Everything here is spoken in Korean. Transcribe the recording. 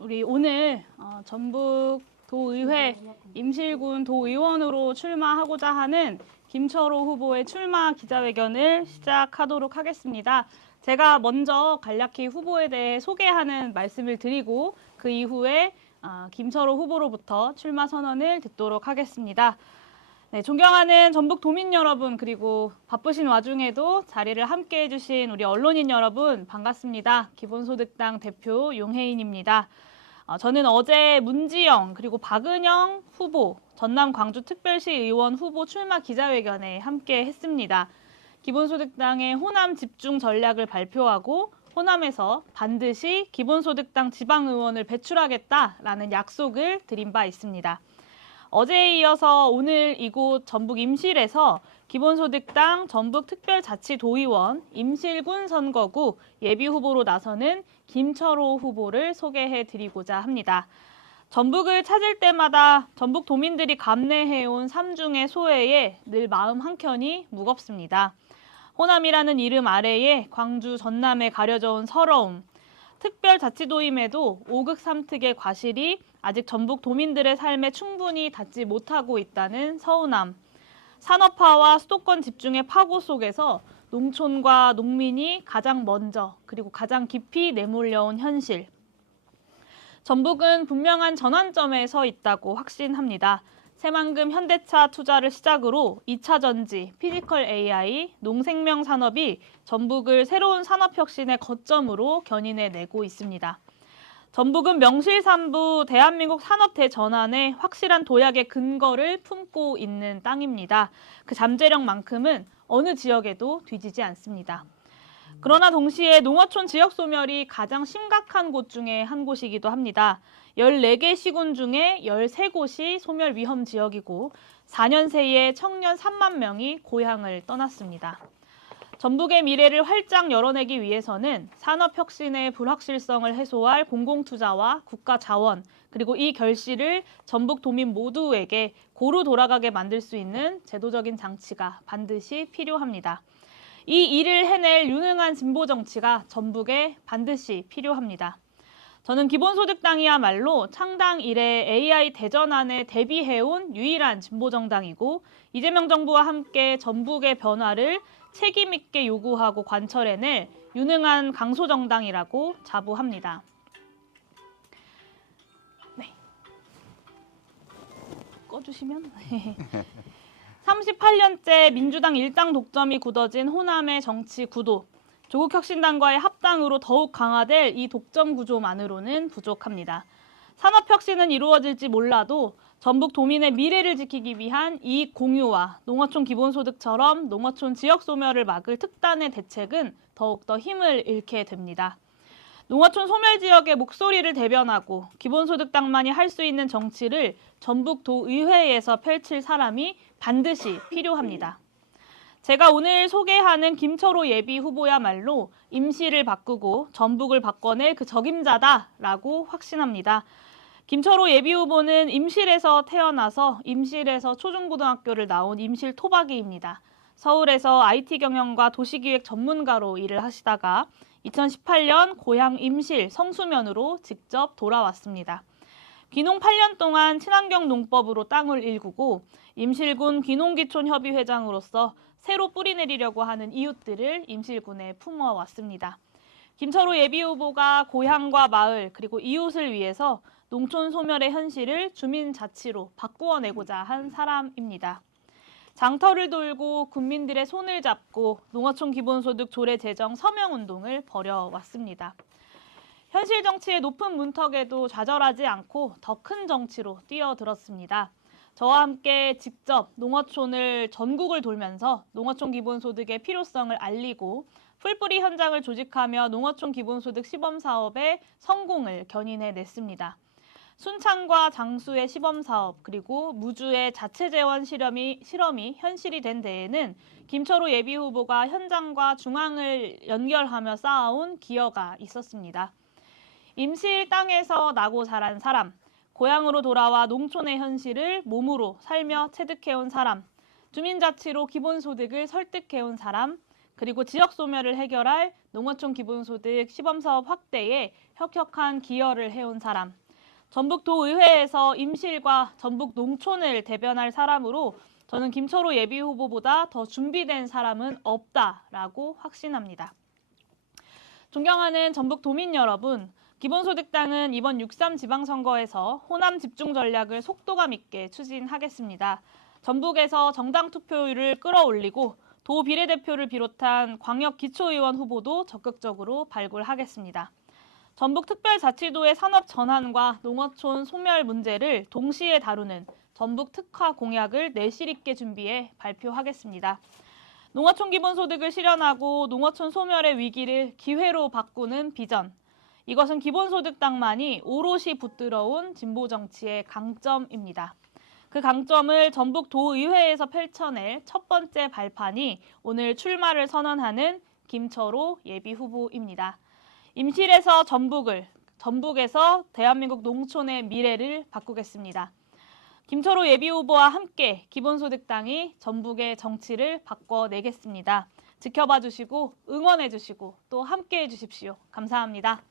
우리 오늘 전북 도의회 임실군 도의원으로 출마하고자 하는 김철호 후보의 출마 기자회견을 시작하도록 하겠습니다. 제가 먼저 간략히 후보에 대해 소개하는 말씀을 드리고 그 이후에 김철호 후보로부터 출마 선언을 듣도록 하겠습니다. 네, 존경하는 전북 도민 여러분, 그리고 바쁘신 와중에도 자리를 함께 해주신 우리 언론인 여러분 반갑습니다. 기본소득당 대표 용혜인입니다. 저는 어제 문지영 그리고 박은영 후보, 전남 광주특별시 의원 후보 출마 기자회견에 함께 했습니다. 기본소득당의 호남 집중 전략을 발표하고 호남에서 반드시 기본소득당 지방의원을 배출하겠다라는 약속을 드린 바 있습니다. 어제에 이어서 오늘 이곳 전북 임실에서 기본소득당 전북특별자치도의원 임실군 선거구 예비후보로 나서는 김철호 후보를 소개해드리고자 합니다. 전북을 찾을 때마다 전북 도민들이 감내해온 삶중의 소외에 늘 마음 한켠이 무겁습니다. 호남이라는 이름 아래에 광주, 전남에 가려져 온 서러움, 특별자치도임에도 5극 3특의 과실이 아직 전북 도민들의 삶에 충분히 닿지 못하고 있다는 서운함, 산업화와 수도권 집중의 파고 속에서 농촌과 농민이 가장 먼저 그리고 가장 깊이 내몰려온 현실. 전북은 분명한 전환점에 서 있다고 확신합니다. 새만금 현대차 투자를 시작으로 2차 전지, 피지컬 AI, 농생명 산업이 전북을 새로운 산업혁신의 거점으로 견인해내고 있습니다. 전북은 명실상부 대한민국 산업 대전환의 확실한 도약의 근거를 품고 있는 땅입니다. 그 잠재력만큼은 어느 지역에도 뒤지지 않습니다. 그러나 동시에 농어촌 지역 소멸이 가장 심각한 곳 중에 한 곳이기도 합니다. 14개 시군 중에 13곳이 소멸 위험 지역이고 4년 새에 청년 3만 명이 고향을 떠났습니다. 전북의 미래를 활짝 열어내기 위해서는 산업혁신의 불확실성을 해소할 공공투자와 국가 자원, 그리고 이 결실을 전북 도민 모두에게 고루 돌아가게 만들 수 있는 제도적인 장치가 반드시 필요합니다. 이 일을 해낼 유능한 진보 정치가 전북에 반드시 필요합니다. 저는 기본소득당이야말로 창당 이래 AI 대전환에 대비해온 유일한 진보정당이고 이재명 정부와 함께 전북의 변화를 책임 있게 요구하고 관철해낼 유능한 강소정당이라고 자부합니다. 네. 꺼주시면. 38년째 민주당 일당 독점이 굳어진 호남의 정치 구도. 조국혁신당과의 합당으로 더욱 강화될 이 독점 구조만으로는 부족합니다. 산업혁신은 이루어질지 몰라도 전북 도민의 미래를 지키기 위한 이익 공유와 농어촌 기본소득처럼 농어촌 지역 소멸을 막을 특단의 대책은 더욱더 힘을 잃게 됩니다. 농어촌 소멸 지역의 목소리를 대변하고 기본소득당만이 할 수 있는 정치를 전북 도의회에서 펼칠 사람이 반드시 필요합니다. 제가 오늘 소개하는 김철호 예비 후보야말로 임시를 바꾸고 전북을 바꿔낼 그 적임자다라고 확신합니다. 김철호 예비 후보는 임실에서 태어나서 임실에서 초중고등학교를 나온 임실 토박이입니다. 서울에서 IT 경영과 도시기획 전문가로 일을 하시다가 2018년 고향 임실 성수면으로 직접 돌아왔습니다. 귀농 8년 동안 친환경 농법으로 땅을 일구고 임실군 귀농기촌협의회장으로서 새로 뿌리내리려고 하는 이웃들을 임실군에 품어왔습니다. 김철호 예비후보가 고향과 마을 그리고 이웃을 위해서 농촌 소멸의 현실을 주민자치로 바꾸어내고자 한 사람입니다. 장터를 돌고 국민들의 손을 잡고 농어촌 기본소득 조례 제정 서명운동을 벌여왔습니다. 현실 정치의 높은 문턱에도 좌절하지 않고 더 큰 정치로 뛰어들었습니다. 저와 함께 직접 농어촌을 전국을 돌면서 농어촌 기본소득의 필요성을 알리고 풀뿌리 현장을 조직하며 농어촌 기본소득 시범사업의 성공을 견인해냈습니다. 순창과 장수의 시범사업 그리고 무주의 자체재원 실험이 현실이 된 데에는 김철호 예비후보가 현장과 중앙을 연결하며 쌓아온 기여가 있었습니다. 임실 땅에서 나고 자란 사람, 고향으로 돌아와 농촌의 현실을 몸으로 살며 체득해온 사람, 주민자치로 기본소득을 설득해온 사람, 그리고 지역 소멸을 해결할 농어촌 기본소득 시범사업 확대에 혁혁한 기여를 해온 사람, 전북도의회에서 임실과 전북 농촌을 대변할 사람으로 저는 김철호 예비후보보다 더 준비된 사람은 없다라고 확신합니다. 존경하는 전북도민 여러분, 기본소득당은 이번 6.3 지방선거에서 호남 집중 전략을 속도감 있게 추진하겠습니다. 전북에서 정당 투표율을 끌어올리고 도 비례대표를 비롯한 광역 기초의원 후보도 적극적으로 발굴하겠습니다. 전북특별자치도의 산업 전환과 농어촌 소멸 문제를 동시에 다루는 전북 특화 공약을 내실 있게 준비해 발표하겠습니다. 농어촌 기본소득을 실현하고 농어촌 소멸의 위기를 기회로 바꾸는 비전. 이것은 기본소득당만이 오롯이 붙들어온 진보정치의 강점입니다. 그 강점을 전북도의회에서 펼쳐낼 첫 번째 발판이 오늘 출마를 선언하는 김철호 예비후보입니다. 임실에서 전북을, 전북에서 대한민국 농촌의 미래를 바꾸겠습니다. 김철호 예비후보와 함께 기본소득당이 전북의 정치를 바꿔내겠습니다. 지켜봐 주시고 응원해 주시고 또 함께해 주십시오. 감사합니다.